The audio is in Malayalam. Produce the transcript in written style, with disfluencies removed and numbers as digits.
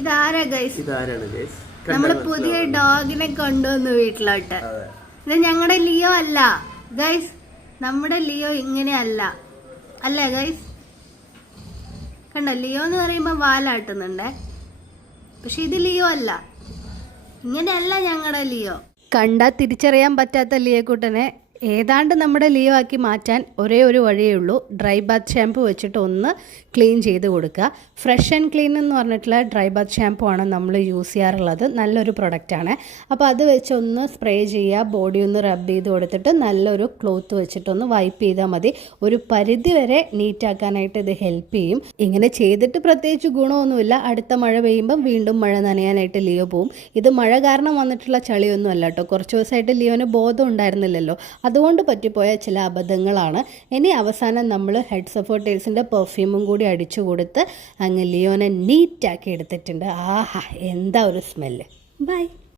ഇതാരാണ് ഗൈസ്? നമ്മള് പുതിയ ഡോഗിനെ കൊണ്ടുവന്നു വീട്ടിലോട്ട്. ഇത് ഞങ്ങളുടെ ലിയോ അല്ല ഗൈസ്, നമ്മുടെ ലിയോ ഇങ്ങനെ അല്ല അല്ലേ ഗൈസ്? കണ്ടോ, ലിയോ എന്ന് പറയുമ്പോ വാലാട്ടുന്നുണ്ടേ, പക്ഷെ ഇത് ലിയോ അല്ല, ഇങ്ങനെയല്ല ഞങ്ങളുടെ ലിയോ. കണ്ടാൽ തിരിച്ചറിയാൻ പറ്റാത്ത ലിയോക്കുട്ടനെ ഏതാണ്ട് നമ്മുടെ ലിയോ ആക്കി മാറ്റാൻ ഒരേ ഒരു വഴിയേ ഉള്ളൂ. ഡ്രൈ ബാത്ത് ഷാമ്പു വെച്ചിട്ട് ഒന്ന് ക്ലീൻ ചെയ്ത് കൊടുക്കുക. ഫ്രഷ് ആൻഡ് ക്ലീൻ എന്ന് പറഞ്ഞിട്ടുള്ള ഡ്രൈ ബാത്ത് ഷാമ്പു ആണ് നമ്മൾ യൂസ് ചെയ്യാറുള്ളത്. നല്ലൊരു പ്രൊഡക്റ്റാണ്. അപ്പോൾ അത് വെച്ച് ഒന്ന് സ്പ്രേ ചെയ്യുക, ബോഡി ഒന്ന് റബ്ബ് ചെയ്ത് കൊടുത്തിട്ട് നല്ലൊരു ക്ലോത്ത് വെച്ചിട്ടൊന്ന് വൈപ്പ് ചെയ്താൽ മതി. ഒരു പരിധി വരെ നീറ്റാക്കാനായിട്ട് ഇത് ഹെൽപ്പ് ചെയ്യും. ഇങ്ങനെ ചെയ്തിട്ട് പ്രത്യേകിച്ച് ഗുണമൊന്നുമില്ല. അടുത്ത മഴ പെയ്യുമ്പം വീണ്ടും മഴ നനയാനായിട്ട് ലിയോ പോവും. ഇത് മഴ കാരണം വന്നിട്ടുള്ള ചളിയൊന്നും അല്ല കേട്ടോ. കുറച്ച് ദിവസമായിട്ട് ലിയോന് ബോധം ഉണ്ടായിരുന്നില്ലല്ലോ, അതുകൊണ്ട് പറ്റിപ്പോയ ചില അബദ്ധങ്ങളാണ്. ഇനി അവസാനം നമ്മൾ ഹെഡ്സ് ഓഫ് ടേൽസിൻ്റെ പെർഫ്യൂമും കൂടി അടിച്ചു കൊടുത്ത് അങ്ങ് ലിയോനെ നീറ്റാക്കി എടുത്തിട്ടുണ്ട്. ആഹാ, എന്താ ഒരു സ്മെല്ല്. ബൈ.